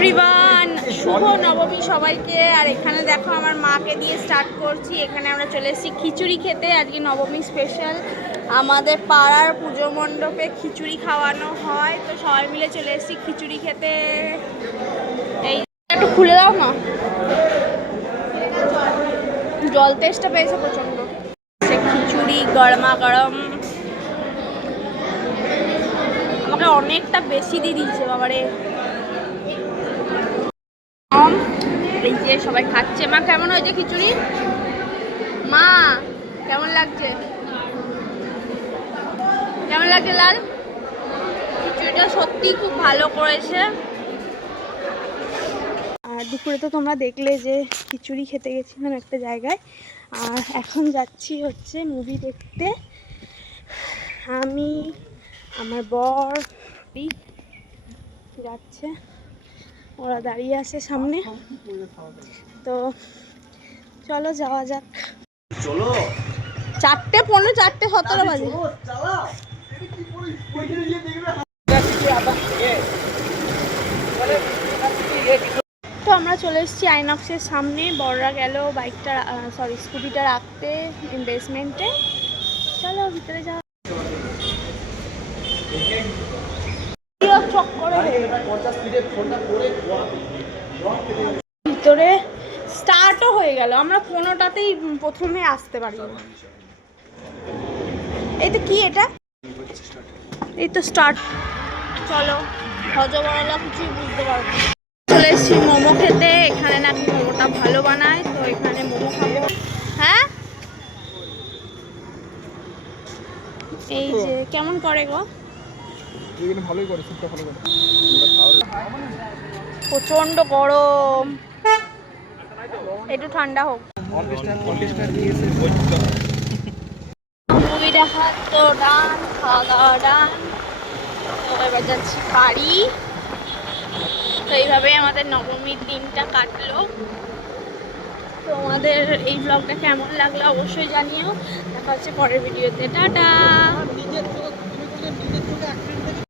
Everyone, শুভ নবমী সবাইকে। আর এখানে দেখো আমার মাকে দিয়ে স্টার্ট করছি। এখানে আমরা চলে এসেছি খিচুড়ি খেতে। আজকে নবমী স্পেশাল আমাদের পাড়ার পুজো মণ্ডপে খিচুড়ি খাওয়ানো হয়, তো সবাই মিলে চলে এসেছি খিচুড়ি খেতে। এই একটু খুলে দাও না, জল তেষ্টা পেয়েছে প্রচণ্ড। সে খিচুড়ি গরমা গরম, আমাকে অনেকটা বেশি দিয়ে দিয়েছে বাবারে। এই যে সবাই খাচ্ছে। মা কেমন হয়েছে খিচুড়ি? মা কেমন লাগছে? কেমন লাগছে লাল? খিচুড়িটা সত্যি খুব ভালো করেছে। আর দুপুরে তো তোমরা দেখলে যে খিচুড়ি খেতে গেছিলাম একটা জায়গায়, আর এখন যাচ্ছি হচ্ছে মুভি দেখতে। আমি, আমার বর যাচ্ছে, ওরা দাঁড়িয়ে আছে সামনে। তো চলো যাওয়া যাক। চলো 4:15, 4:17 বাজে। তো আমরা চলে এসেছি আইনক্সের সামনে। বড়রা গেল বাইকটা স্কুটিটা রাখতে বেসমেন্টে। চলো ভিতরে যাওয়া। ভিতরে স্টার্টও হয়ে গেল, আমরা 15টাতেই প্রথমে আসতে পারি। এই তো কি এটা, এই তো স্টার্ট। চলো, হজবরলা কিছুই বুঝতে পারবো। চলে এসেছি মোমো খেতে। এখানে নাকি মোমোটা ভালো বানায়, তো এখানে মোমো খাবো। হ্যাঁ, এই যে কেমন করে গো, ভালোই করে, সুপটা ভালো করে। প্রচন্ড গরম, একটু ঠান্ডা হোক। মুভি দেখার তো ডান, খাওয়া দাওয়া ডান। তো এবার যাচ্ছি বাড়ি। তো এইভাবেই আমাদের নবমীর দিনটা কাটলো। তোমাদের এই ব্লগটা কেমন লাগলো অবশ্যই জানিও। দেখা হচ্ছে পরের ভিডিওতে। টাটা।